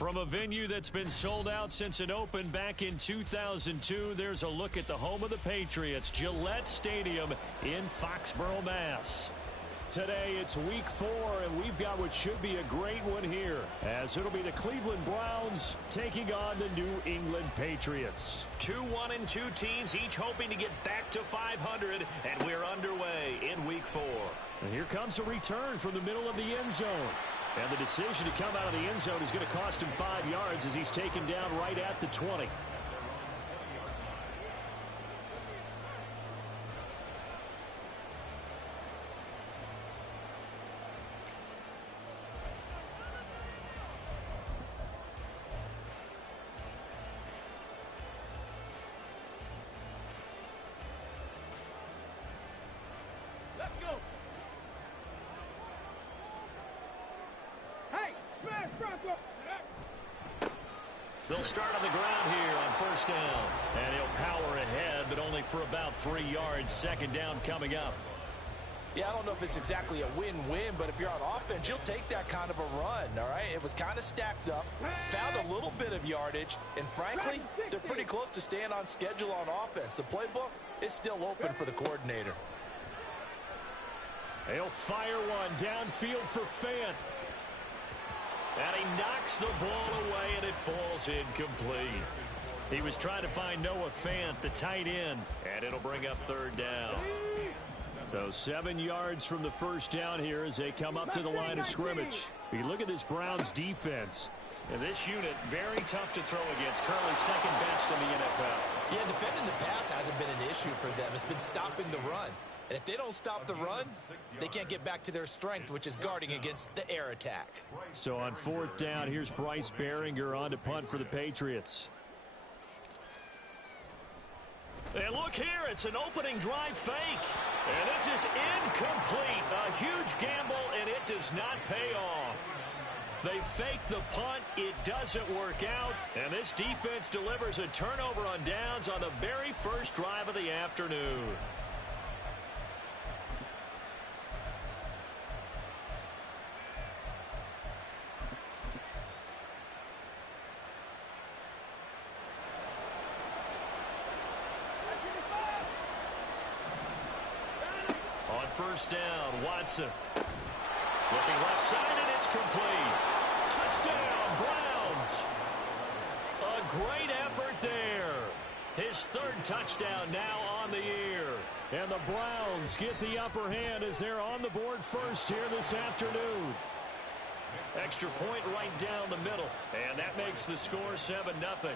From a venue that's been sold out since it opened back in 2002, there's a look at the home of the Patriots, Gillette Stadium in Foxborough, Mass. Today, it's week 4, and we've got what should be a great one here, as it'll be the Cleveland Browns taking on the New England Patriots. 2-1-2 teams, each hoping to get back to 500, and we're underway in week 4. And here comes a return from the middle of the end zone. And the decision to come out of the end zone is going to cost him 5 yards as he's taken down right at the 20. They'll start on the ground here on first down. And he'll power ahead, but only for about 3 yards. Second down coming up. Yeah, I don't know if it's exactly a win-win, but if you're on offense, you'll take that kind of a run, all right? It was kind of stacked up, found a little bit of yardage, and frankly, they're pretty close to staying on schedule on offense. The playbook is still open for the coordinator. He'll fire one downfield for Fant. And he knocks the ball away, and it falls incomplete. He was trying to find Noah Fant, the tight end, and it'll bring up third down. So 7 yards from the first down here as they come up to the line of scrimmage. You look at this Browns defense. And this unit, very tough to throw against. Currently second best in the NFL. Yeah, defending the pass hasn't been an issue for them. It's been stopping the run. And if they don't stop the run, they can't get back to their strength, which is guarding against the air attack. So on fourth down, here's Bryce Baringer on to punt for the Patriots. And look here, it's an opening drive fake. And this is incomplete. A huge gamble, and it does not pay off. They fake the punt. It doesn't work out. And this defense delivers a turnover on downs on the very first drive of the afternoon. First down, Watson. Looking left side, and it's complete. Touchdown, Browns. A great effort there. His third touchdown now on the year. And the Browns get the upper hand as they're on the board first here this afternoon. Extra point right down the middle. And that makes the score 7-0.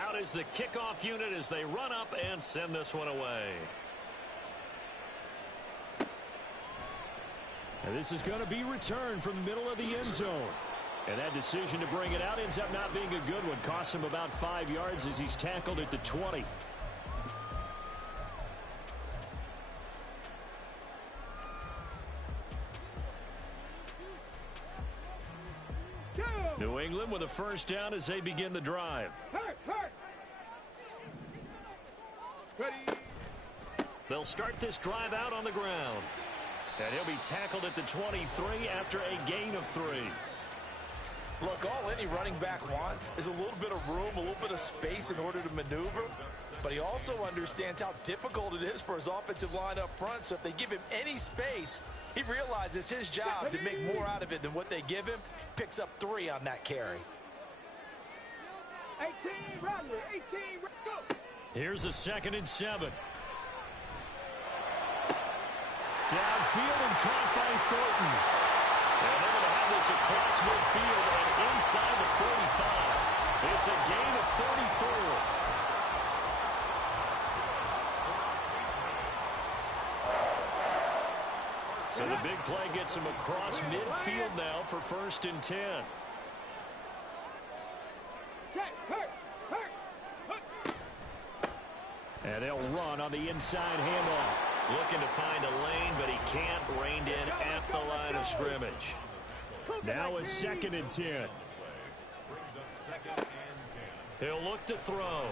Out is the kickoff unit as they run up and send this one away. And this is going to be returned from the middle of the end zone. And that decision to bring it out ends up not being a good one. Costs him about 5 yards as he's tackled at the 20. New England with a first down as they begin the drive. They'll start this drive out on the ground. And he'll be tackled at the 23 after a gain of 3. Look, all any running back wants is a little bit of room, a little bit of space in order to maneuver. But he also understands how difficult it is for his offensive line up front. So if they give him any space, he realizes his job to make more out of it than what they give him. Picks up 3 on that carry. 18, Rodney, 18, go. Here's a 2nd and 7. Downfield and caught by Thornton. And they're going to have this across midfield and inside the 45. It's a gain of 34. So the big play gets him across midfield now for 1st and 10. And they'll run on the inside handoff. Looking to find a lane, but he can't. Reined in at the line of scrimmage. Now a 2nd and 10. He'll look to throw.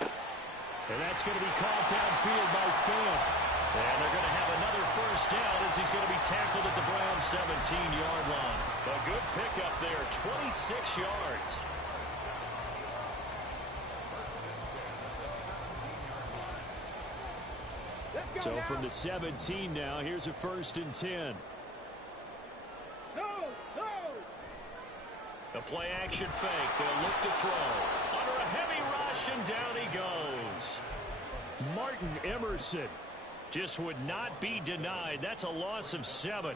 And that's going to be caught downfield by Fant. And they're going to have another first down as he's going to be tackled at the Browns' 17-yard line. A good pickup there, 26 yards. So from the 17 now, here's a 1st and 10. A play-action fake. They'll look to throw. Under a heavy rush, and down he goes. Martin Emerson just would not be denied. That's a loss of 7.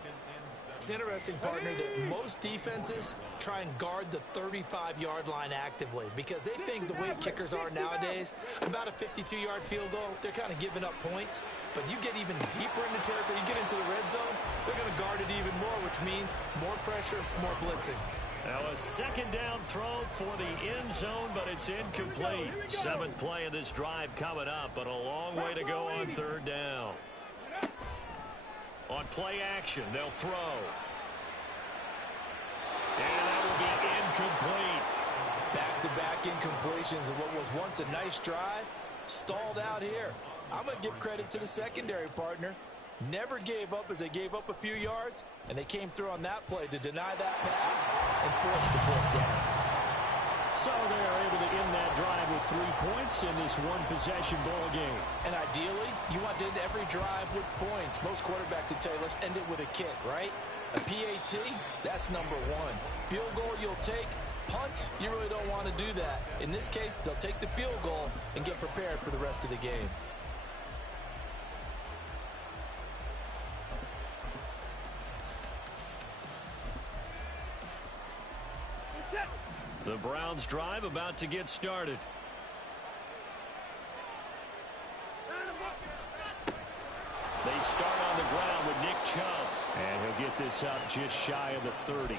It's interesting, partner, that most defenses try and guard the 35-yard line actively because they think the way kickers are nowadays, about a 52-yard field goal, they're kind of giving up points. But you get even deeper into territory, you get into the red zone, they're going to guard it even more, which means more pressure, more blitzing. Now a 2nd down throw for the end zone, but it's incomplete. 7th play of this drive coming up, but a long way to go on 3rd down. On play action, they'll throw. And that will be incomplete. Back-to-back incompletions of what was once a nice drive, stalled out here. I'm going to give credit to the secondary, partner. Never gave up as they gave up a few yards, and they came through on that play to deny that pass and force the fourth down. So they are able to end that drive with 3 points in this one-possession ball game. And ideally, you want to end every drive with points. Most quarterbacks would tell you, let's end it with a kick, right? A PAT, that's number 1. Field goal you'll take. Punts, you really don't want to do that. In this case, they'll take the field goal and get prepared for the rest of the game. The Browns drive about to get started. They start on the ground with Nick Chubb. And he'll get this up just shy of the 30.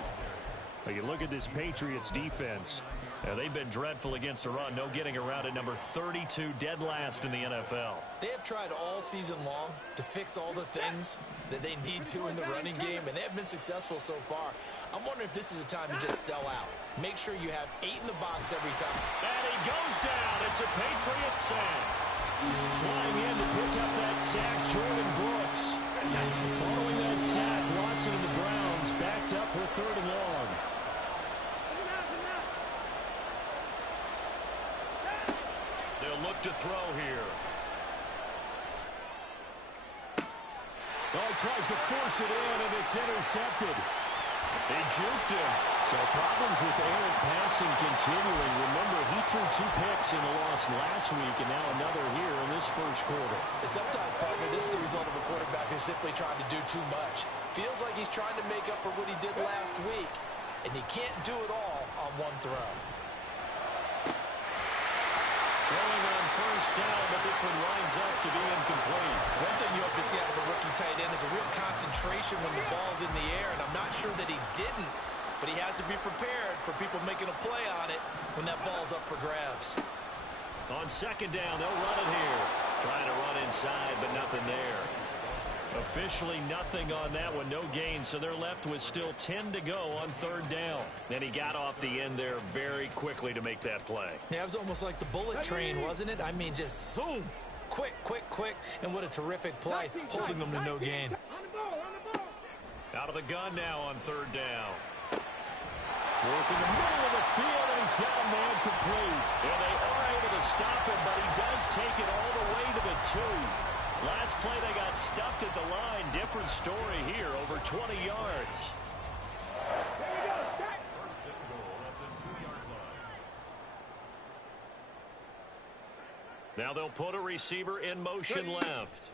But you look at this Patriots defense. Now, they've been dreadful against the run. No getting around at number 32, dead last in the NFL. They have tried all season long to fix all the things that they need to in the running game, and they have been successful so far. I'm wondering if this is a time to just sell out. Make sure you have 8 in the box every time. And he goes down. It's a Patriot sack. Flying in to pick up that sack, Jordan Brooks. Following that sack, Watson and the Browns backed up for 3rd and long. They'll look to throw here. Oh, he tries to force it in, and it's intercepted. They juked him. So problems with errant passing continuing. Remember, he threw 2 picks in the loss last week, and now another here in this first quarter. And sometimes, partner, this is the result of a quarterback who's simply trying to do too much. Feels like he's trying to make up for what he did last week, and he can't do it all on one throw. Throwing on first down, but this one winds up to be incomplete. One thing you hope to see out of a rookie tight end is a real concentration when the ball's in the air, and I'm not sure that he didn't, but he has to be prepared for people making a play on it when that ball's up for grabs. On 2nd down, they'll run it here. Trying to run inside, but nothing there. Officially nothing on that one, no gain, so they're left with still 10 to go on 3rd down. And he got off the end there very quickly to make that play. Yeah, it was almost like the bullet train, wasn't it? I mean, just zoom, quick, and what a terrific play, holding them to no gain. Out of the gun now on 3rd down. Working the middle of the field, and he's got a man complete. And they are able to stop him, but he does take it all the way to the 2. Last play, they got stuffed at the line. Different story here, over 20 yards. Now they'll put a receiver in motion left.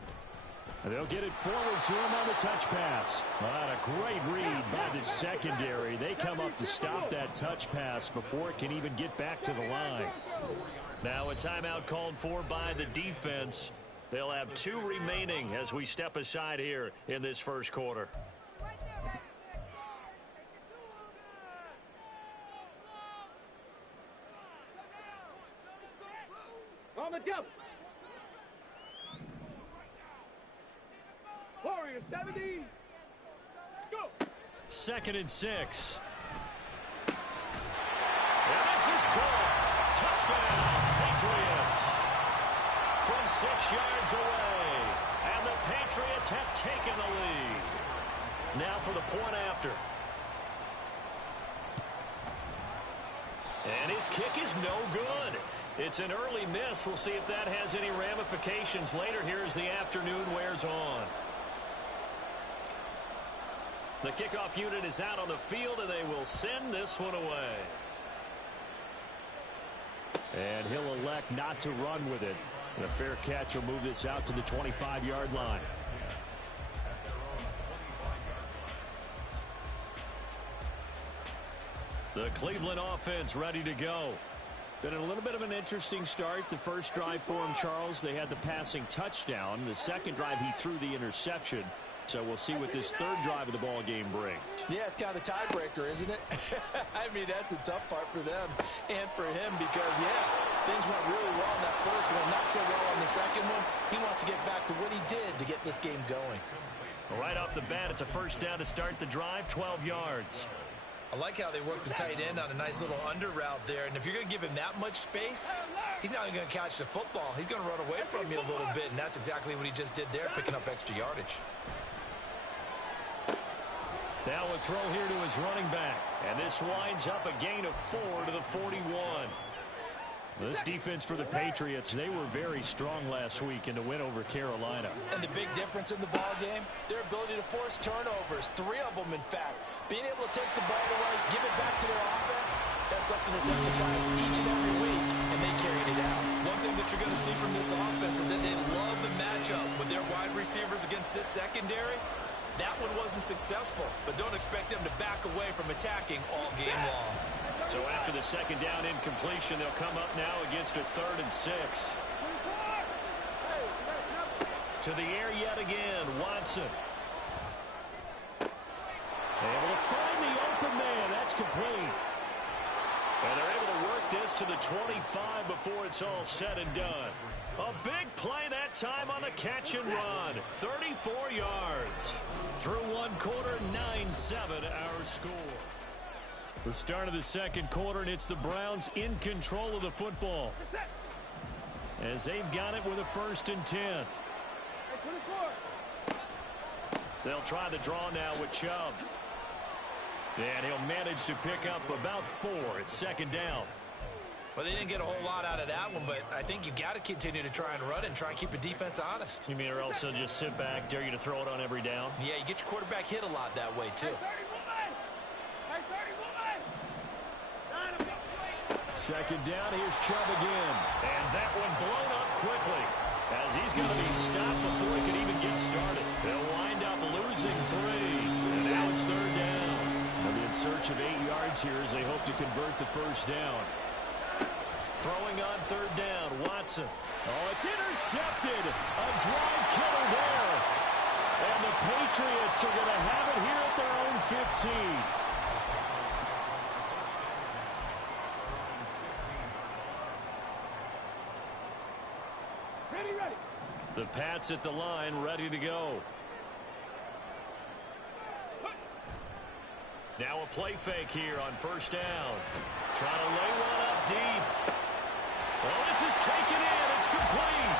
And they'll get it forward to him on the touch pass. What a great read by the secondary. They come up to stop that touch pass before it can even get back to the line. Now a timeout called for by the defense. They'll have 2 remaining as we step aside here in this first quarter. On the double. Warriors 70. Go. 2nd and 6. And this is caught. Touchdown, Patriots. From 6 yards away. And the Patriots have taken the lead. Now for the point after. And his kick is no good. It's an early miss. We'll see if that has any ramifications later here as the afternoon wears on. The kickoff unit is out on the field, and they will send this one away. And he'll elect not to run with it. And a fair catch will move this out to the 25-yard line. The Cleveland offense ready to go. Been a little bit of an interesting start. The first drive for him, Charles, they had the passing touchdown. The second drive, he threw the interception. So we'll see what this third drive of the ball game brings. Yeah, it's kind of the tiebreaker, isn't it? I mean, that's the tough part for them and for him because, yeah, things went really well in that first one, not so well on the second one. He wants to get back to what he did to get this game going. Right off the bat, it's a first down to start the drive, 12 yards. I like how they work the tight end on a nice little under route there. And if you're going to give him that much space, he's not even going to catch the football. He's going to run away from you a little bit, and that's exactly what he just did there, picking up extra yardage. Now a throw here to his running back. And this winds up a gain of 4 to the 41. This defense for the Patriots, they were very strong last week in the win over Carolina. And the big difference in the ball game, their ability to force turnovers, 3 of them, in fact. Being able to take the ball away, give it back to their offense, that's something that's emphasized each and every week, and they carried it out. One thing that you're going to see from this offense is that they love the matchup with their wide receivers against this secondary. That one wasn't successful, but don't expect them to back away from attacking all game long. So after the second down incompletion, they'll come up now against a 3rd and 6. To the air yet again, Watson. Able to find the open man. That's complete. And they're able to work this to the 25 before it's all said and done. A big play that time on the catch and run. 34 yards. Through one quarter, 9-7 our score. The start of the second quarter, and it's the Browns in control of the football. As they've got it with a 1st and 10. They'll try the draw now with Chubb. And he'll manage to pick up about 4. It's 2nd down. Well, they didn't get a whole lot out of that one, but I think you've got to continue to try and run and try and keep the defense honest. You mean or else they'll just sit back, dare you to throw it on every down? Yeah, you get your quarterback hit a lot that way, too. 2nd down, here's Chubb again. And that one blown up quickly as he's going to be stopped before he can even get started. They'll wind up losing 3. And now it's 3rd down. They'll be in search of 8 yards here as they hope to convert the 1st down. Throwing on 3rd down, Watson. Oh, it's intercepted. A drive killer there. And the Patriots are going to have it here at their own 15. Ready. The Pats at the line, ready to go. Now a play fake here on 1st down. Trying to lay one up deep. Well, this is taken in. It's complete.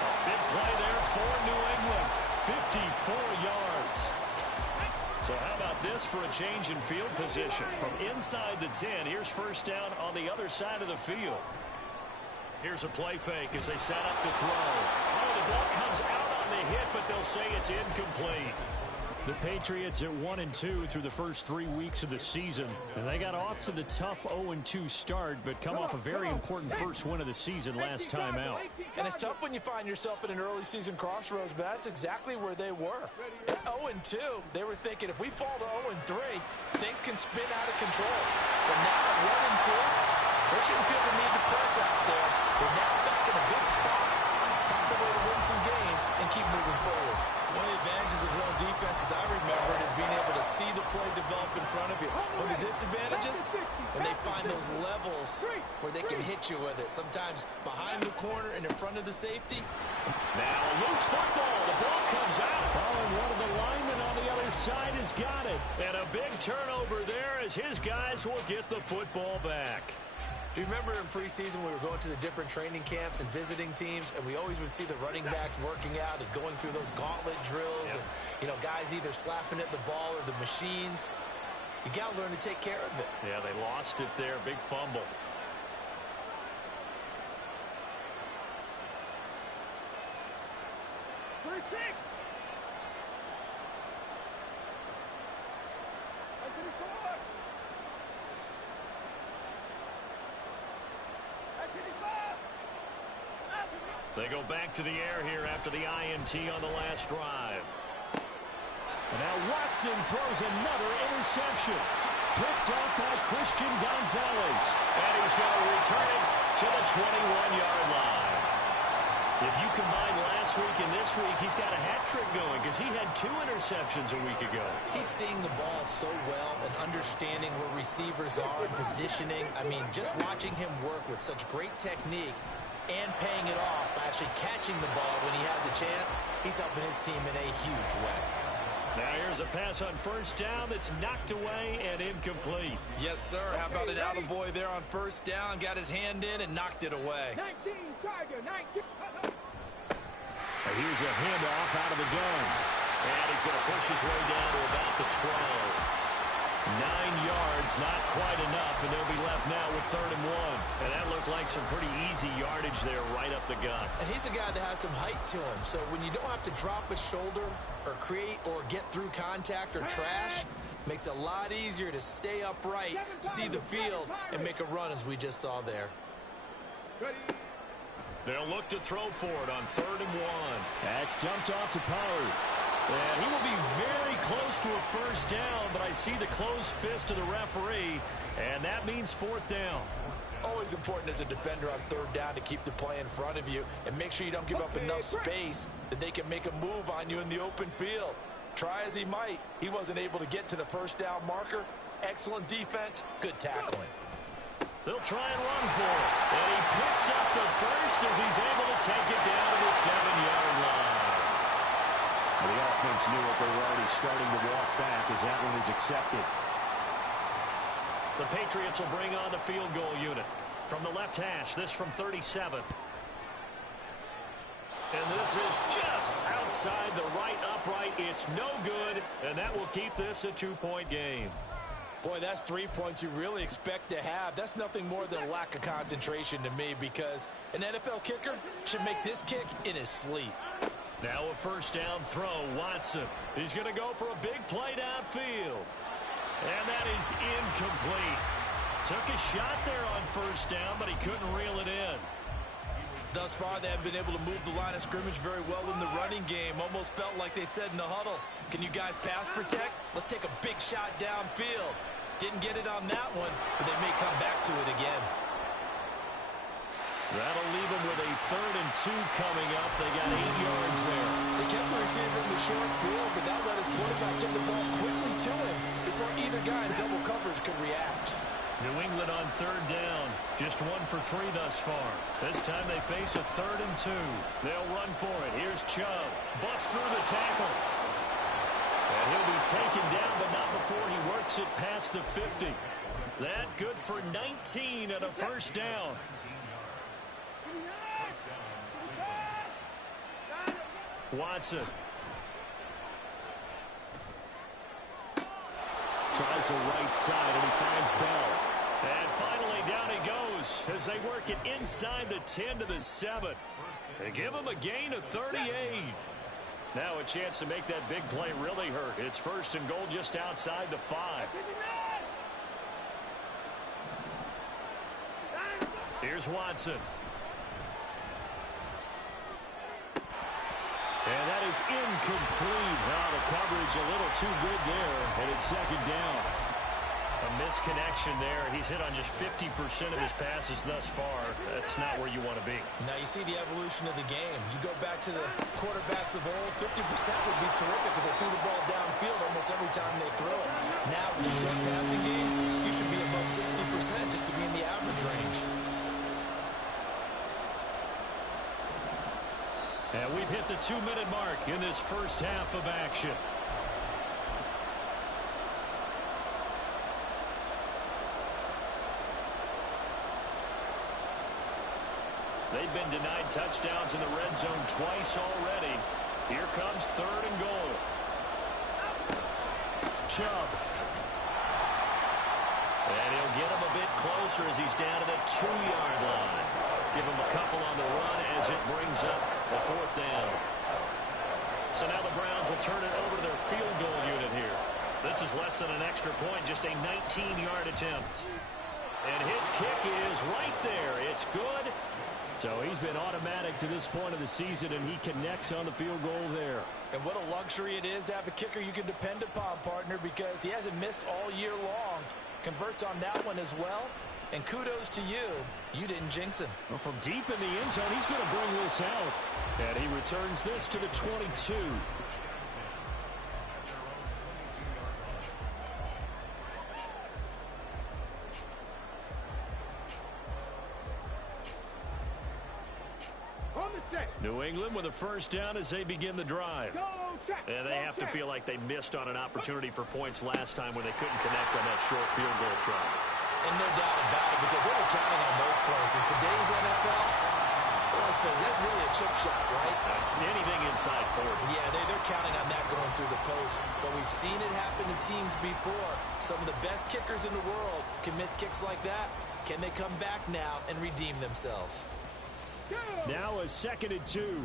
A big play there for New England. 54 yards. So how about this for a change in field position? From inside the 10, here's 1st down on the other side of the field. Here's a play fake as they set up to throw. Oh, the ball comes out on the hit, but they'll say it's incomplete. The Patriots at 1-2 through the first 3 weeks of the season. And they got off to the tough 0-2 start, but come off a very important first win of the season last time out. And it's tough when you find yourself in an early season crossroads, but that's exactly where they were. At 0-2, they were thinking if we fall to 0-3, things can spin out of control. But now at 1-2, they shouldn't feel the need to press out there. They're now back in a good spot. Find a way to win some games and keep moving forward. One of the advantages of zone defense, as I remember it, is being able to see the play develop in front of you. One of the disadvantages, when they find those levels where they can hit you with it. Sometimes behind the corner and in front of the safety. Now a loose football. The ball comes out. Oh, and one of the linemen on the other side has got it. And a big turnover there as his guys will get the football back. Do you remember in preseason we were going to the different training camps and visiting teams, and we always would see the running backs working out and going through those gauntlet drills, and, you know, guys either slapping at the ball or the machines. You got to learn to take care of it. Yeah, they lost it there. Big fumble. First six. Up to the forward. Up to the five. They go back to the air here after the INT on the last drive. And now Watson throws another interception. Picked up by Christian Gonzalez. And he's going to return it to the 21-yard line. If you combine last week and this week, he's got a hat trick going because he had 2 interceptions a week ago. He's seeing the ball so well and understanding where receivers are and positioning. I mean, just watching him work with such great technique and paying it off by actually catching the ball when he has a chance, he's helping his team in a huge way. Now here's a pass on first down that's knocked away and incomplete. Yes, sir. How about an attaboy there on first down? Got his hand in and knocked it away. 19, Tiger, 19. Here's a handoff out of the gun. And he's going to push his way down to about the 12. 9 yards, not quite enough, and they'll be left now with 3rd and 1. And that looked like some pretty easy yardage there right up the gut. And he's a guy that has some height to him, so when you don't have to drop a shoulder or create or get through contact or trash, makes it a lot easier to stay upright, see the field, and make a run as we just saw there. They'll look to throw for it on 3rd and 1. That's dumped off to Pollard. And he will be very close to a first down, but I see the closed fist of the referee, and that means 4th down. Always important as a defender on 3rd down to keep the play in front of you and make sure you don't give up enough space that they can make a move on you in the open field. Try as he might, he wasn't able to get to the first down marker. Excellent defense, good tackling. They'll try and run for it. And he picks up the first as he's able to take it down to the 7-yard line. The offense knew it. They were already starting to walk back as that one is accepted. The Patriots will bring on the field goal unit. From the left hash, this from 37. And this is just outside the right upright. It's no good, and that will keep this a 2-point game. Boy, that's 3 points you really expect to have. That's nothing more than a lack of concentration to me, because an NFL kicker should make this kick in his sleep. Now a first down throw, Watson. He's going to go for a big play downfield. And that is incomplete. Took a shot there on first down, but he couldn't reel it in. Thus far, they have been able to move the line of scrimmage very well in the running game. Almost felt like they said in the huddle, can you guys pass protect? Let's take a big shot downfield. Didn't get it on that one, but they may come back to it again. That'll leave them with a 3rd and 2 coming up. They got 8 yards there. They kept the receiver in the short field, but that let his quarterback get the ball quickly to him before either guy in double coverage could react. New England on 3rd down. Just 1 for 3 thus far. This time they face a 3rd and 2. They'll run for it. Here's Chubb. Bust through the tackle. And he'll be taken down, but not before he works it past the 50. That good for 19 and a first down. Watson. Tries the right side, and he finds Bell. And finally, down he goes as they work it inside the 10 to the 7. They give him a gain of 38. Now a chance to make that big play really hurt. It's 1st and goal just outside the 5. Here's Watson. And that is incomplete. Now the coverage a little too good there, and it's 2nd down. A misconnection there. He's hit on just 50% of his passes thus far. That's not where you want to be. Now you see the evolution of the game. You go back to the quarterbacks of old, 50% would be terrific because they threw the ball downfield almost every time they throw it. Now with the short passing game, you should be above 60% just to be in the average range. And we've hit the 2-minute mark in this first half of action. they've been denied touchdowns in the red zone twice already. Here comes 3rd and goal. Chubb. And he'll get him a bit closer as he's down to the 2-yard line. Give him a couple on the run as it brings up the 4th down. So now the Browns will turn it over to their field goal unit here. This is less than an extra point, just a 19-yard attempt. And his kick is right there. It's good. So he's been automatic to this point of the season, and he connects on the field goal there. And what a luxury it is to have a kicker you can depend upon, partner, because he hasn't missed all year long. Converts on that one as well. And kudos to you. You didn't jinx him. Well, from deep in the end zone, he's going to bring this out. And he returns this to the 22. New England with a first down as they begin the drive. And they have to feel like they missed on an opportunity for points last time when they couldn't connect on that short field goal try. And no doubt about it, because they were counting on those points. In today's NFL, let's face it, that's really a chip shot, right? That's anything inside 40. Yeah, they're counting on that going through the post. But we've seen it happen to teams before. Some of the best kickers in the world can miss kicks like that. Can they come back now and redeem themselves? Now a 2nd and 2.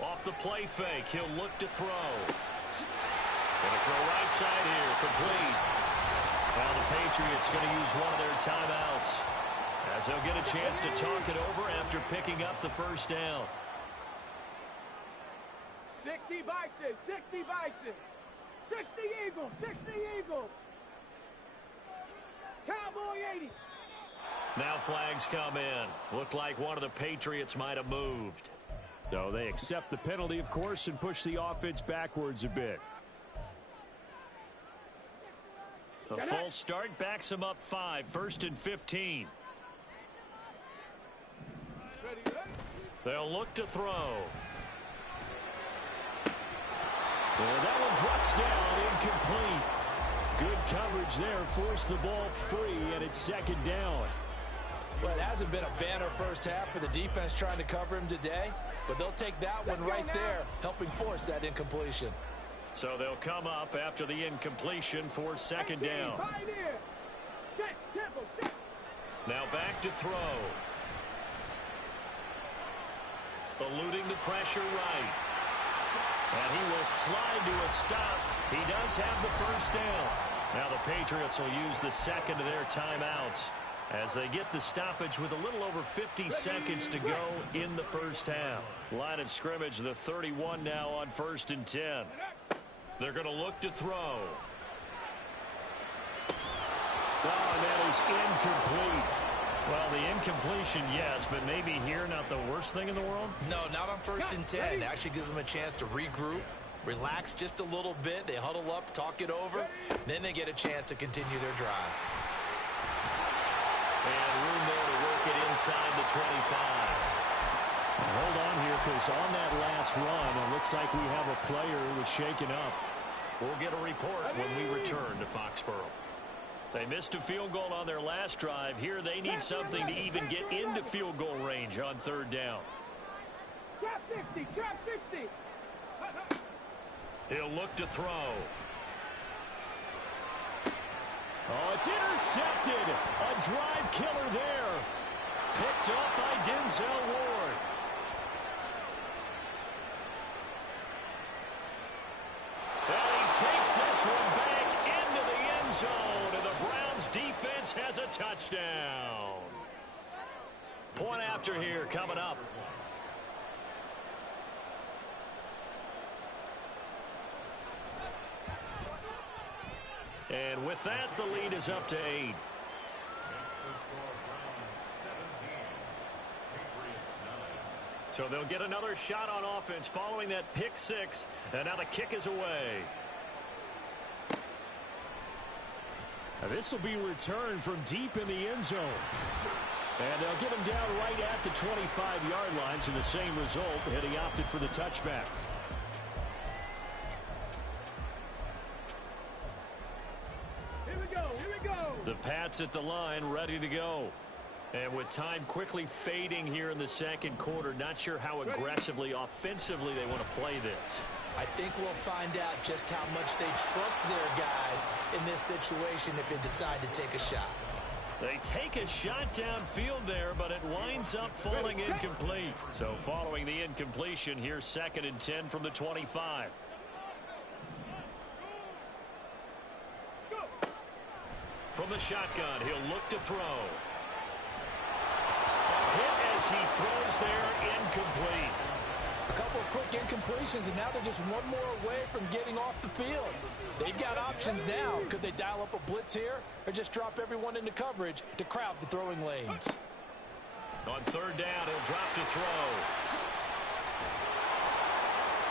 Off the play fake, he'll look to throw. Gonna throw right side here, complete. Now the Patriots going to use one of their timeouts as they'll get a chance to talk it over after picking up the first down. 60 Bison, 60 Bison, 60 Eagles, 60 Eagles. Cowboy 80. Now flags come in. Looked like one of the Patriots might have moved. So they accept the penalty, of course, and push the offense backwards a bit. A full start backs them up 5. 1st and 15. They'll look to throw. And that one drops down, incomplete. Good coverage there, forced the ball free, and it's 2nd down. But it hasn't been a banner first half for the defense trying to cover him today. But they'll take that one right there, helping force that incompletion. So they'll come up after the incompletion for 2nd down. Now back to throw. Eluding the pressure right. And he will slide to a stop. He does have the first down. Now the Patriots will use the 2nd of their timeouts as they get the stoppage with a little over 50 seconds to go in the first half. Line of scrimmage, the 31 now on 1st and 10. They're going to look to throw. Oh, and that is incomplete. Well, the incompletion, yes, but maybe here not the worst thing in the world? No, not on 1st and 10. It actually gives them a chance to regroup, relax just a little bit. They huddle up, talk it over. Then they get a chance to continue their drive. And room there to work it inside the 25. Hold on here, because on that last run, it looks like we have a player who was shaken up. We'll get a report when we return to Foxborough. They missed a field goal on their last drive. Here they need something to even get into field goal range on 3rd down. Trap 60, trap 60. He'll look to throw. Oh, it's intercepted. A drive killer there. Picked up by Denzel Ward. And he takes this one back into the end zone, and the Browns defense has a touchdown. Point after here coming up. And with that, the lead is up to 8. So they'll get another shot on offense following that pick 6. And now the kick is away. Now this will be returned from deep in the end zone. And they'll get him down right at the 25-yard line. So the same result, and he opted for the touchback. Here we go, here we go. Pats at the line, ready to go. And with time quickly fading here in the second quarter, not sure how aggressively, offensively they want to play this. I think we'll find out just how much they trust their guys in this situation if they decide to take a shot. They take a shot downfield there, but it winds up falling incomplete. So following the incompletion, here's 2nd and 10 from the 25. From the shotgun, he'll look to throw. Hit as he throws there, incomplete. A couple of quick incompletions, and now they're just one more away from getting off the field. They've got options now. Could they dial up a blitz here or just drop everyone into coverage to crowd the throwing lanes? On 3rd down, he'll drop to throw.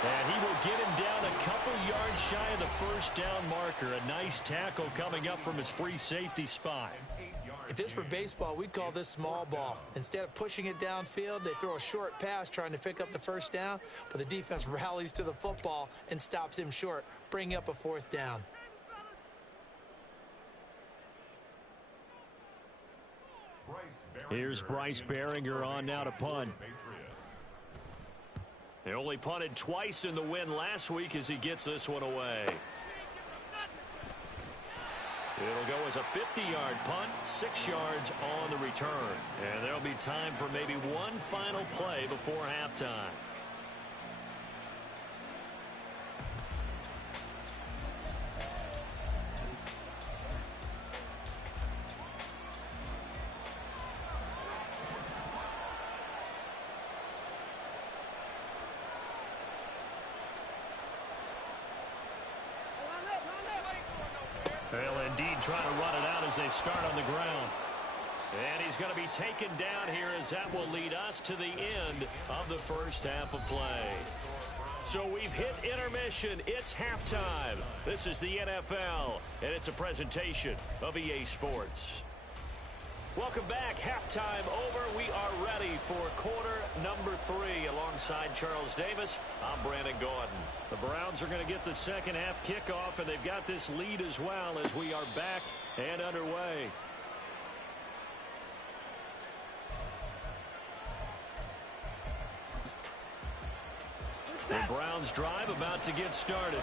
And he will get him down a couple yards shy of the 1st down marker. A nice tackle coming up from his free safety spot. If this were baseball, we'd call this small ball. Instead of pushing it downfield, they throw a short pass trying to pick up the 1st down, but the defense rallies to the football and stops him short, bringing up a 4th down. Here's Bryce Baringer on now to punt. He only punted twice in the win last week as he gets this one away. It'll go as a 50-yard punt, 6 yards on the return. And there'll be time for maybe one final play before halftime. They'll indeed try to run it out as they start on the ground. And he's going to be taken down here as that will lead us to the end of the 1st half of play. So we've hit intermission. It's halftime. This is the NFL, and it's a presentation of EA Sports. Welcome back. Halftime over. We are ready for quarter number 3. Alongside Charles Davis, I'm Brandon Gaudin. The Browns are going to get the second half kickoff, and they've got this lead as well as we are back and underway. The Browns drive about to get started.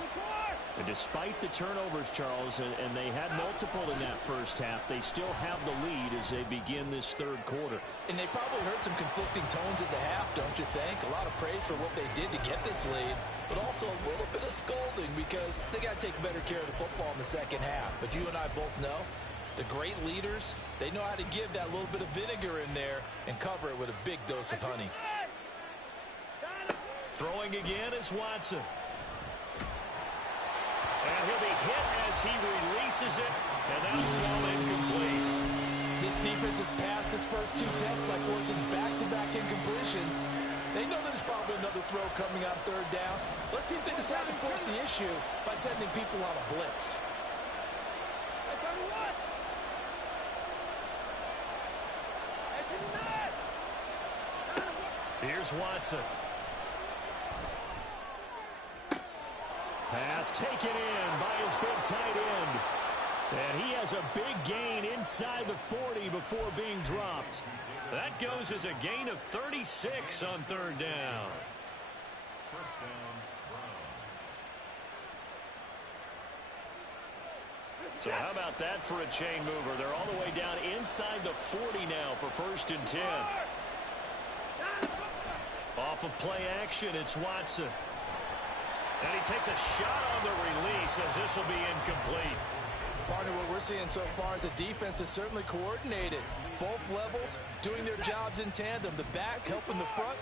And despite the turnovers, Charles, and they had multiple in that 1st half, they still have the lead as they begin this 3rd quarter. And they probably heard some conflicting tones at the half, don't you think? A lot of praise for what they did to get this lead, but also a little bit of scolding because they got to take better care of the football in the 2nd half. But you and I both know the great leaders, they know how to give that little bit of vinegar in there and cover it with a big dose of honey. Throwing again is Watson. And he'll be hit as he releases it, and that'll fall incomplete. This defense has passed its first 2 tests by forcing back-to-back incompletions. They know there's probably another throw coming on 3rd down. Let's see if they decide to force the issue by sending people on a blitz. Here's Watson. Pass taken in by his big tight end. And he has a big gain inside the 40 before being dropped. That goes as a gain of 36 on 3rd down. So how about that for a chain mover? They're all the way down inside the 40 now for 1st and 10. Off of play action, it's Watson. And he takes a shot on the release as this will be incomplete. Partner, what we're seeing so far is the defense is certainly coordinated. Both levels doing their jobs in tandem. The back helping the front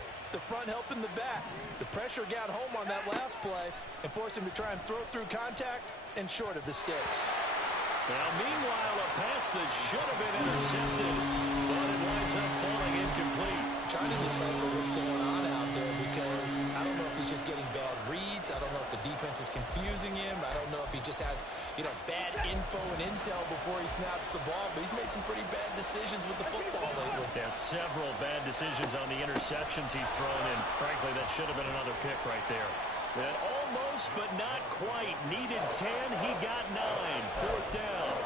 helping the back. The pressure got home on that last play and forced him to try and throw through contact and short of the sticks. Now, meanwhile, a pass that should have been intercepted, but it winds up falling incomplete. Trying to decipher what's going on out there because I don't know if he's just getting bad reads. I don't know if the defense is confusing him. I don't know if he just has, bad info and intel before he snaps the ball. But he's made some pretty bad decisions with the football lately. Yeah, several bad decisions on the interceptions he's thrown in. Frankly, that should have been another pick right there. And almost, but not quite. Needed 10. He got 9. 4th down.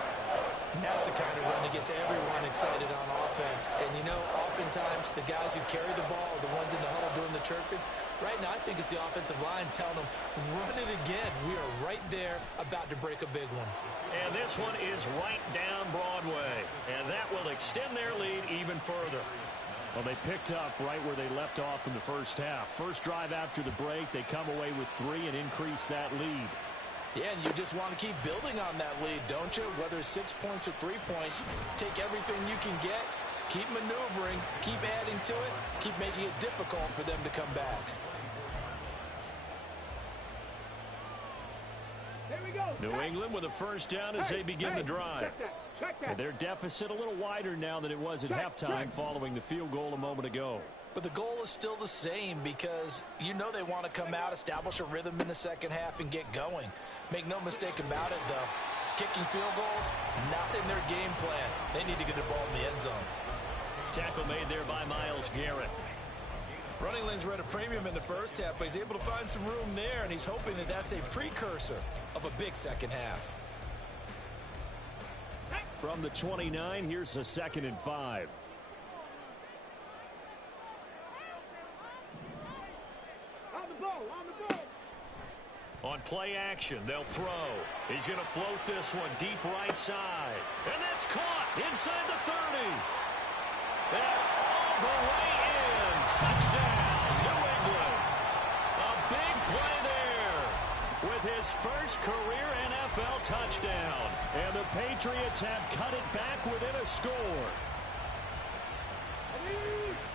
And that's the kind of run that gets everyone excited on offense. And, you know, oftentimes the guys who carry the ball are the ones in the huddle doing the chirping. Right now, I think it's the offensive line telling them, run it again. We are right there about to break a big one. And this one is right down Broadway. And that will extend their lead even further. Well, they picked up right where they left off in the first half. First drive after the break, they come away with 3 and increase that lead. Yeah, and you just want to keep building on that lead, don't you? Whether it's 6 points or 3 points, take everything you can get, keep maneuvering, keep adding to it, keep making it difficult for them to come back. Here we go. New England with a first down as they begin the drive. Check that. And their deficit a little wider now than it was at halftime following the field goal a moment ago. But the goal is still the same because you know they want to come out, establish a rhythm in the second half, and get going. Make no mistake about it, though. Kicking field goals, not in their game plan. They need to get the ball in the end zone. Tackle made there by Myles Garrett. Running lanes were at a premium in the first half, but he's able to find some room there, and he's hoping that that's a precursor of a big second half. From the 29, here's the 2nd and 5. On the ball. On play action, they'll throw. He's going to float this one deep right side. And that's caught inside the 30. And all the way in. Touchdown, New England. A big play there with his first career NFL touchdown. And the Patriots have cut it back within a score.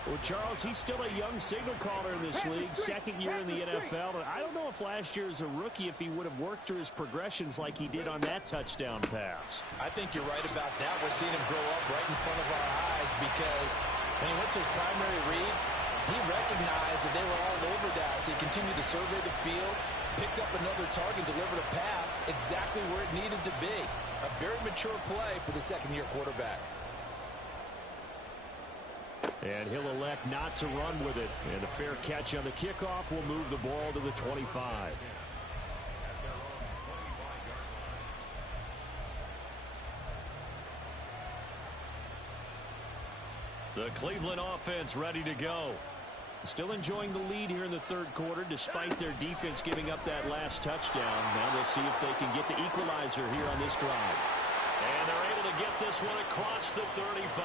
Well, Charles, he's still a young signal caller in this league, second year in the NFL. And I don't know if last year as a rookie, if he would have worked through his progressions like he did on that touchdown pass. I think you're right about that. We're seeing him grow up right in front of our eyes because when he went to his primary read, he recognized that they were all over that. So he continued to survey the field, picked up another target, delivered a pass exactly where it needed to be. A very mature play for the second-year quarterback. And he'll elect not to run with it. And a fair catch on the kickoff will move the ball to the 25. The Cleveland offense ready to go. Still enjoying the lead here in the third quarter despite their defense giving up that last touchdown. Now we'll see if they can get the equalizer here on this drive. And they're able to get this one across the 35.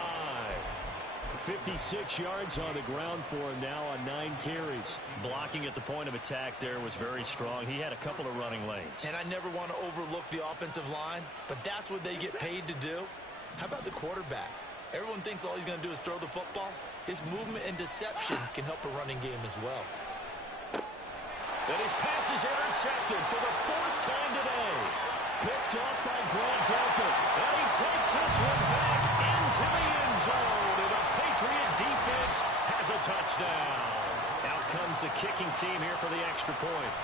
56 yards on the ground for him now on 9 carries. Blocking at the point of attack there was very strong. He had a couple of running lanes. And I never want to overlook the offensive line, but that's what they get paid to do. How about the quarterback? Everyone thinks all he's going to do is throw the football. His movement and deception can help a running game as well. And his pass is intercepted for the 4th time today. Picked off by Grant Delpit. And he takes this one back into the end zone. And the Patriot defense has a touchdown. Out comes the kicking team here for the extra point.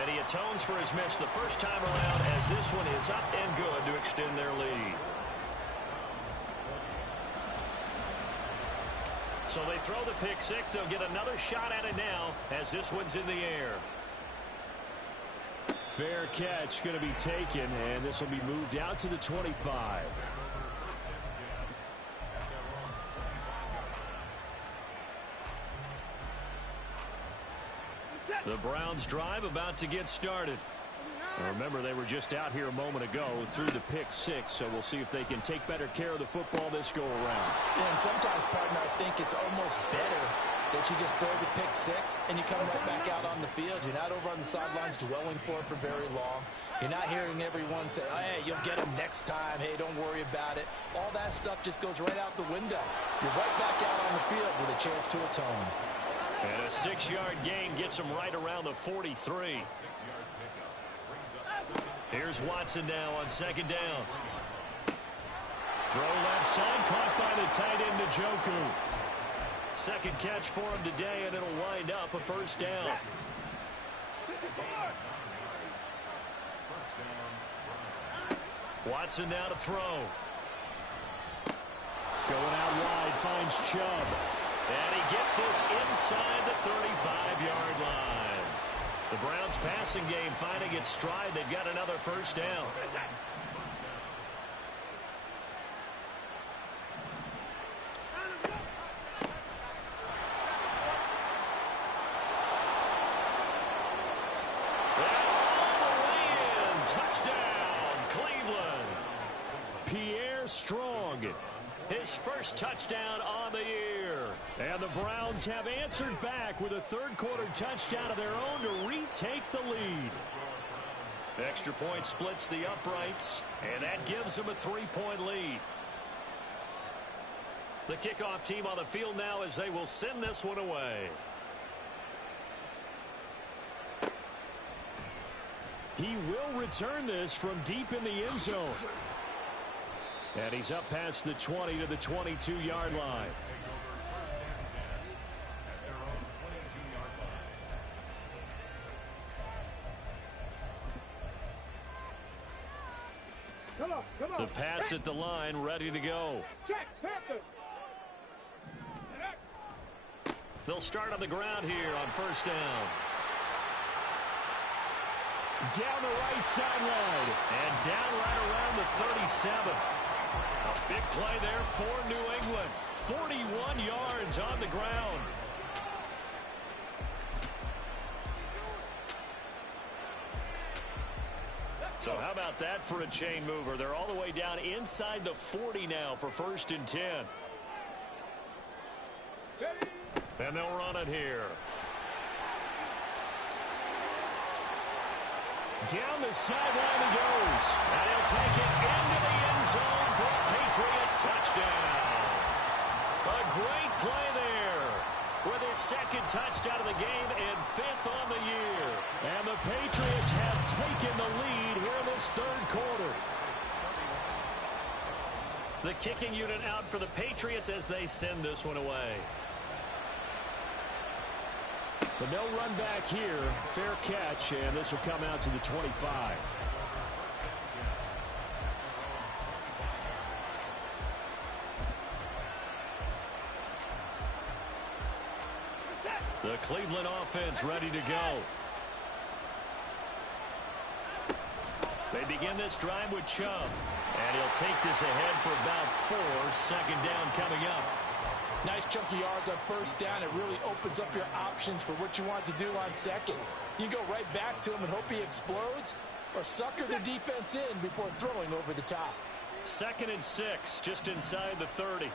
And he atones for his miss the first time around as this one is up and good to extend their lead. So they throw the pick six. They'll get another shot at it now as this one's in the air. Fair catch going to be taken, and this will be moved out to the 25. The Browns drive about to get started. Remember, they were just out here a moment ago through the pick six, so we'll see if they can take better care of the football this go-around. Yeah, and sometimes, partner, I think it's almost better that you just throw the pick six and you come right back out on the field. You're not over on the sidelines dwelling for it for very long. You're not hearing everyone say, oh, hey, you'll get them next time. Hey, don't worry about it. All that stuff just goes right out the window. You're right back out on the field with a chance to atone. And a 6-yard gain gets him right around the 43. Here's Watson now on second down. Throw left side, caught by the tight end Njoku. Second catch for him today, and it'll wind up a first down. Watson now to throw. Going out wide, finds Chubb. And he gets this inside the 35-yard line. The Browns passing game finding its stride. They've got another first down. there strong. His first touchdown on the year. And the Browns have answered back with a third-quarter touchdown of their own to retake the lead. Extra point splits the uprights, and that gives them a 3-point lead. The kickoff team on the field now as they will send this one away. He will return this from deep in the end zone. And he's up past the 20 to the 22-yard line. Come on, come on. The Pats at the line, ready to go. Check, Panthers. They'll start on the ground here on first down. Down the right sideline. And down right around the 37. A big play there for New England. 41 yards on the ground. So how about that for a chain mover? They're all the way down inside the 40 now for 1st and 10. And they'll run it here. Down the sideline he goes. And he'll take it into the end zone for a Patriot touchdown. A great play there with his second touchdown of the game and 5th on the year. And the Patriots have taken the lead here in this third quarter. The kicking unit out for the Patriots as they send this one away. But no run back here. Fair catch, and this will come out to the 25. The Cleveland offense ready to go. They begin this drive with Chubb. And he'll take this ahead for about 4. Second down coming up. Nice chunky yards on first down. It really opens up your options for what you want to do on second. You go right back to him and hope he explodes, or sucker the defense in before throwing over the top. 2nd and 6, just inside the 30.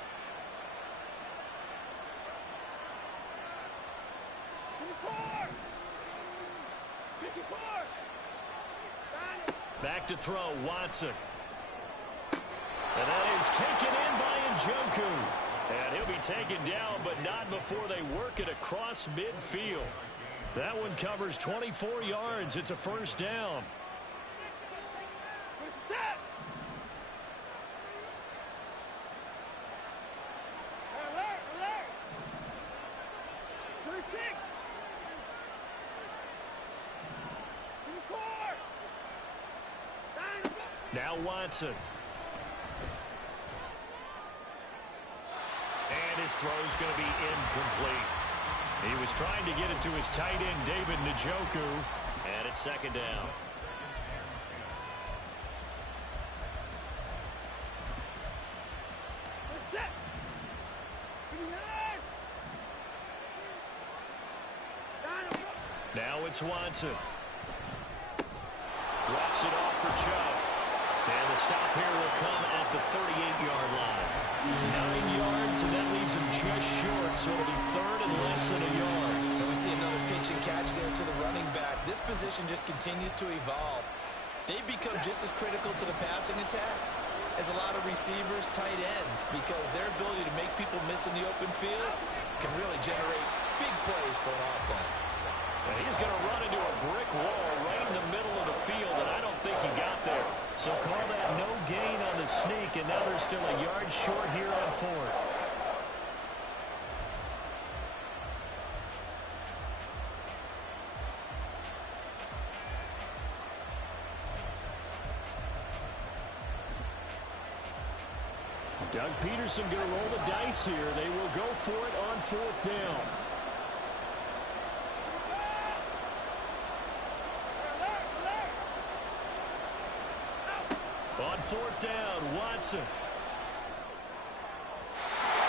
Back to throw, Watson. And that is taken in by Njoku. And he'll be taken down, but not before they work it across midfield. That one covers 24 yards. It's a first down. Now Watson. And his throw is going to be incomplete. He was trying to get it to his tight end, David Njoku. And it's second down. Now it's Watson. Drops it off for Chubb. And the stop here will come at the 38-yard line. 9 yards, and that leaves him just short, so it'll be third and less than a yard. And we see another pitch and catch there to the running back. This position just continues to evolve. They've become just as critical to the passing attack as a lot of receivers, tight ends, because their ability to make people miss in the open field can really generate big plays for an offense. And he's going to run into a brick wall right in the middle of the field, and I don't think he got there. So call that no gain on the sneak, and now they're still a yard short here on 4th. Doug Peterson going to roll the dice here. They will go for it on 4th down. On 4th down, Watson.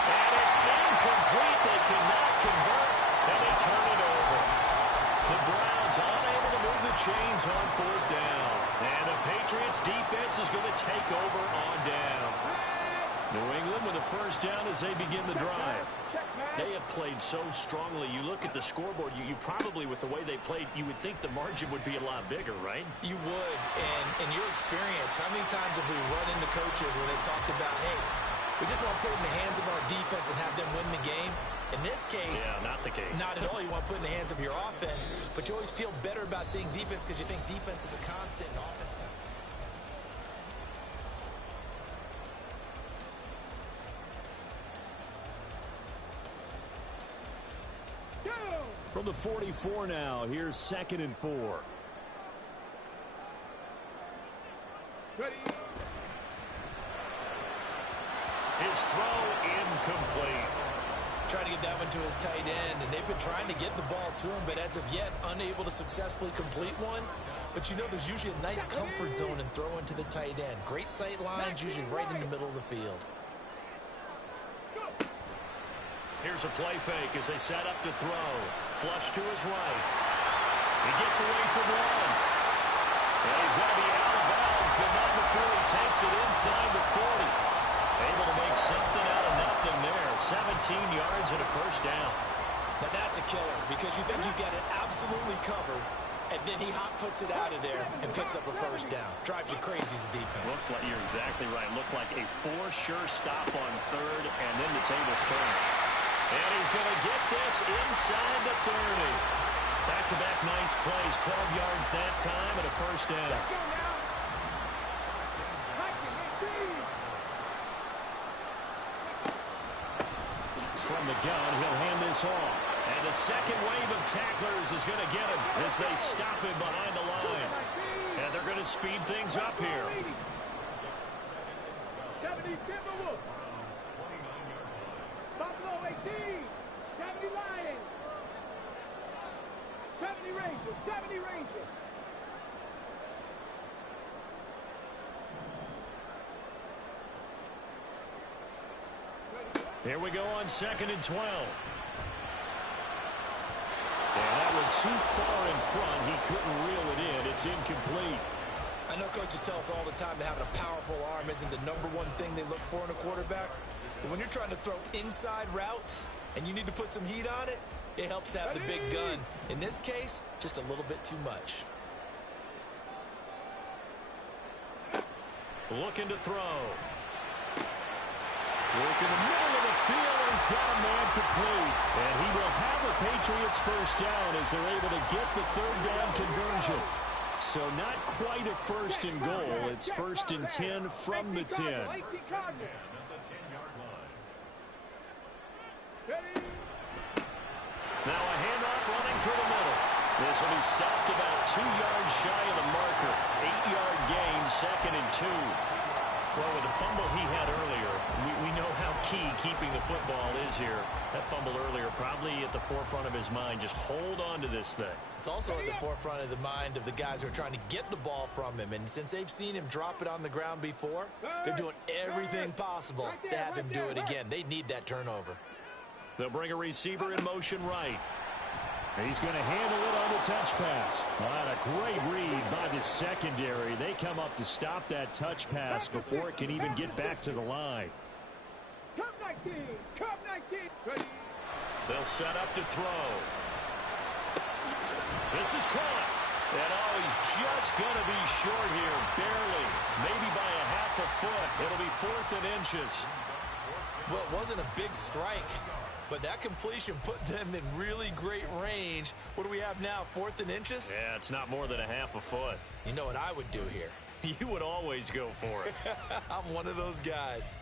And it's incomplete. They cannot convert, and they turn it over. The Browns unable to move the chains on 4th down. And the Patriots defense is going to take over on down. New England with a first down as they begin the drive. They have played so strongly. You look at the scoreboard, you probably, with the way they played, you would think the margin would be a lot bigger, right? You would. And in your experience, how many times have we run into coaches where they've talked about, hey, we just want to put it in the hands of our defense and have them win the game? In this case, not the case. Not at all. You want to put it in the hands of your offense, but you always feel better about seeing defense because you think defense is a constant and offense. From the 44 now, here's 2nd and 4. Ready. His throw incomplete. Trying to get that one to his tight end, and they've been trying to get the ball to him, but as of yet, unable to successfully complete one. But you know there's usually a nice comfort zone in throwing to the tight end. Great sight lines, usually right in the middle of the field. Here's a play fake as they set up to throw. Flush to his right. He gets away from one. And he's going to be out of bounds, but not before he takes it inside the 40. Able to make something out of nothing there. 17 yards and a first down. Now that's a killer because you think you get it absolutely covered, and then he hot-foots it out of there and picks up a first down. Drives you crazy as a defense. Like, you're exactly right. Looked like a for-sure stop on third, and then the tables turn. And he's going to get this inside the 30. Back-to-back nice plays. 12 yards that time and a first down. From the gun, he'll hand this off. And the second wave of tacklers is going to get him as they stop him behind the line. And they're going to speed things up here. 70 Timberwolves. Buffalo 18. 70 Lions. 70 Rangers. 70 Rangers. Here we go on 2nd and 12. And that one too far in front. He couldn't reel it in. It's incomplete. I know coaches tell us all the time that having a powerful arm isn't the #1 thing they look for in a quarterback. But when you're trying to throw inside routes and you need to put some heat on it, it helps to have the big gun. In this case, just a little bit too much. Looking to throw. Work in the middle of the field, and he's got a man complete. And he will have the Patriots first down as they're able to get the third down conversion. So not quite a first and goal. It's 1st and 10 from the 10. Now a handoff running through the middle. This will be stopped about 2 yards shy of the marker. 8-yard gain, 2nd and 2. Well, with the fumble he had earlier, we know how key keeping the football is here. That fumble earlier probably at the forefront of his mind. Just hold on to this thing. It's also at the forefront of the mind of the guys who are trying to get the ball from him. And since they've seen him drop it on the ground before, they're doing everything possible to have him do it again. They need that turnover. They'll bring a receiver in motion right. He's going to handle it on the touch pass. What a great read by the secondary. They come up to stop that touch pass before it can even get back to the line. Cup 19. Cup 19. Ready. They'll set up to throw. This is caught. And he's just going to be short here, barely. Maybe by a half a foot. It'll be 4th and inches. Well, it wasn't a big strike, but that completion put them in really great range. What do we have now, 4th and inches? Yeah, it's not more than a half a foot. You know what I would do here? You would always go for it. I'm one of those guys.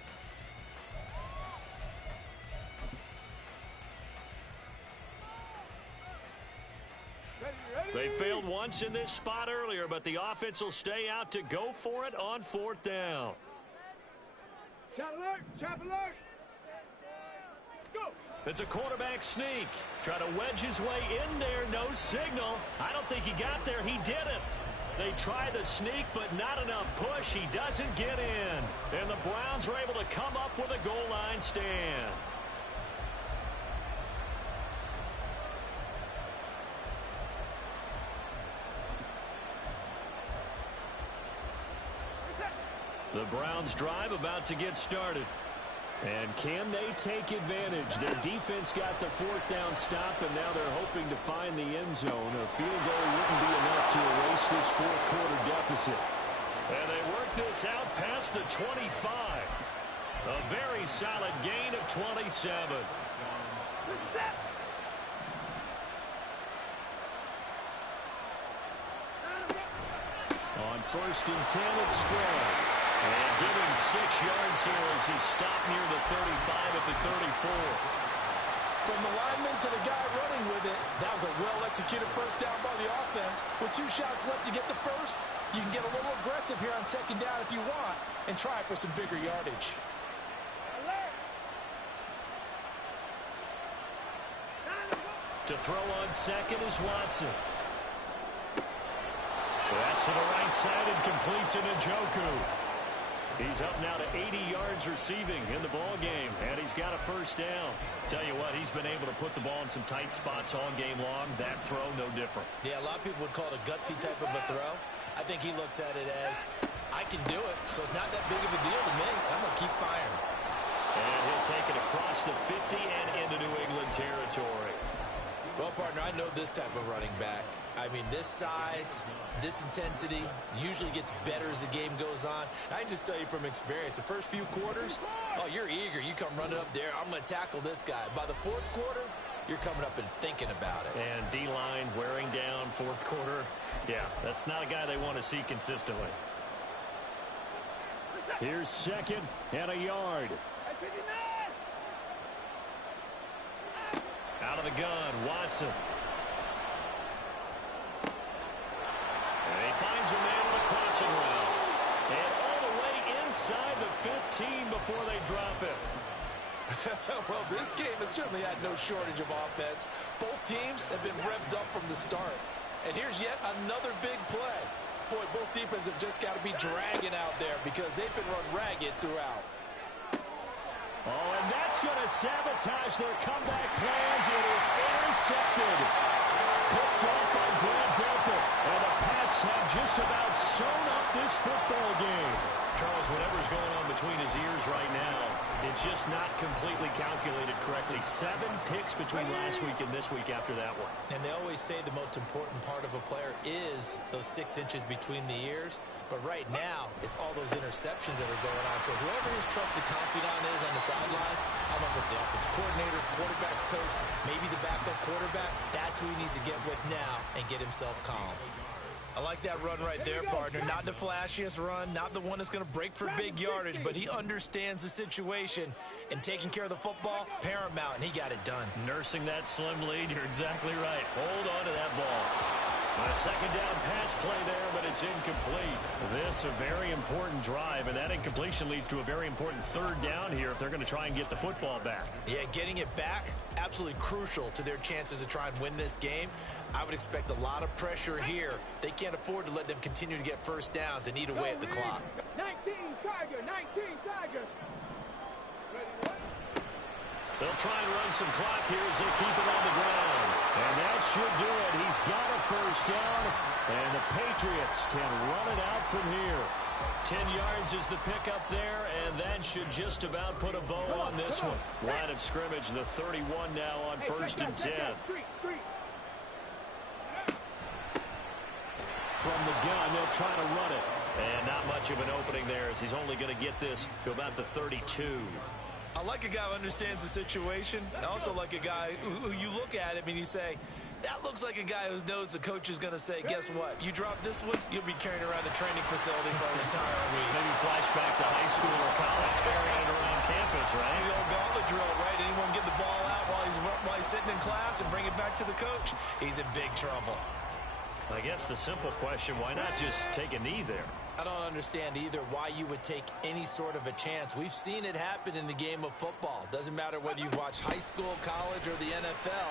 They failed once in this spot earlier, but the offense will stay out to go for it on 4th down. Shot alert. Trap alert. Go. It's a quarterback sneak. Try to wedge his way in there. No signal. I don't think he got there. He didn't. They try the sneak, but not enough push. He doesn't get in. And the Browns are able to come up with a goal line stand. The Browns drive about to get started. And can they take advantage? Their defense got the fourth down stop, and now they're hoping to find the end zone. A field goal wouldn't be enough to erase this fourth quarter deficit. And they work this out past the 25. A very solid gain of 27. On 1st and 10, it's Stroud. And given 6 yards here as he stopped near the 35 at the 34. From the lineman to the guy running with it, that was a well-executed first down by the offense. With 2 shots left to get the first, you can get a little aggressive here on 2nd down if you want and try for some bigger yardage. To throw on 2nd is Watson. That's to the right side and complete to Njoku. He's up now to 80 yards receiving in the ball game, and he's got a first down. Tell you what, he's been able to put the ball in some tight spots all game long. That throw, no different. Yeah, a lot of people would call it a gutsy type of a throw. I think he looks at it as, I can do it, so it's not that big of a deal to me, and I'm going to keep firing. And he'll take it across the 50 and into New England territory. Well, partner, I know this type of running back. I mean, this size, this intensity usually gets better as the game goes on. I can just tell you from experience, the first few quarters, oh, you're eager. You come running up there. I'm going to tackle this guy. By the 4th quarter, you're coming up and thinking about it. And D-line wearing down 4th quarter. Yeah, that's not a guy they want to see consistently. Here's 2nd and a yard. Out of the gun, Watson. And he finds a man with a crossing route. And all the way inside the 15 before they drop it. Well, this game has certainly had no shortage of offense. Both teams have been revved up from the start. And here's yet another big play. Boy, both defenses have just got to be dragging out there because they've been run ragged throughout. Oh, and that's going to sabotage their comeback plans. It is intercepted. Picked off by Grant Delpit. And the Pats have just about sewn up this football game. Charles, whatever's going on between his ears right now, it's just not completely calculated correctly. 7 picks between last week and this week after that one. And they always say the most important part of a player is those 6 inches between the ears. But right now, it's all those interceptions that are going on. So whoever his trusted confidant is on the sidelines, I don't know if it's the offensive coordinator, quarterback's coach, maybe the backup quarterback, that's who he needs to get with now and get himself calm. I like that run right there, partner. Not the flashiest run, not the one that's going to break for big yardage, but he understands the situation, and taking care of the football, paramount, and he got it done. Nursing that slim lead, you're exactly right. Hold on to that ball. A 2nd down pass play there, but it's incomplete. This a very important drive, and that incompletion leads to a very important 3rd down here if they're going to try and get the football back. Yeah, getting it back, absolutely crucial to their chances to try and win this game. I would expect a lot of pressure here. They can't afford to let them continue to get first downs and eat away at the clock. 19 Tiger, 19 Tiger. They'll try and run some clock here as they keep it on the ground. And that should do it. He's got a first down, and the Patriots can run it out from here. 10 yards is the pickup there, and that should just about put a bow on this one. Line of scrimmage, the 31 now on 1st and 10. From the gun, they'll try to run it. And not much of an opening there as he's only going to get this to about the 32. I like a guy who understands the situation. I also like a guy who you look at him and you say, that looks like a guy who knows the coach is going to say, guess what? You drop this one, you'll be carrying around the training facility for an entire week. Maybe flashback to high school or college, carrying it around campus, right? The old gauntlet drill, right? Anyone get the ball out while he's sitting in class and bring it back to the coach? He's in big trouble. I guess the simple question, why not just take a knee there? I don't understand either why you would take any sort of a chance. We've seen it happen in the game of football. Doesn't matter whether you watch high school, college, or the NFL.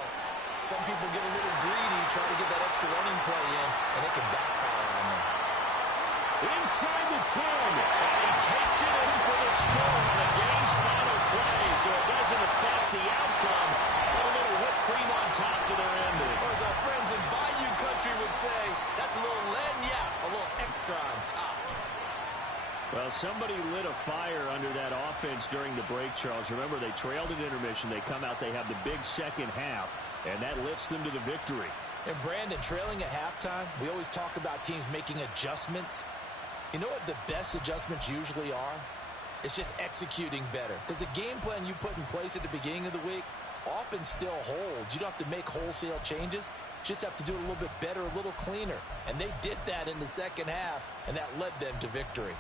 Some people get a little greedy, try to get that extra running play in, and it can backfire on them. Inside the 10, and he takes it in for the score on the game's final play, so it doesn't affect the outcome. A little whipped cream on top to their ending. Or as our friends in Bayou Country would say, that's a little lagniappe, a little extra on top. Well, somebody lit a fire under that offense during the break, Charles. Remember, they trailed at intermission. They come out, they have the big second half, and that lifts them to the victory. And Brandon, trailing at halftime, we always talk about teams making adjustments. You know what the best adjustments usually are? It's just executing better. Because the game plan you put in place at the beginning of the week often still holds. You don't have to make wholesale changes. Just have to do it a little bit better, a little cleaner. And they did that in the second half, and that led them to victory.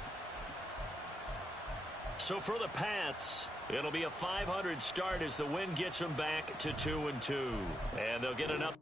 So for the Pats, it'll be a .500 start as the win gets them back to 2-2. And they'll get another.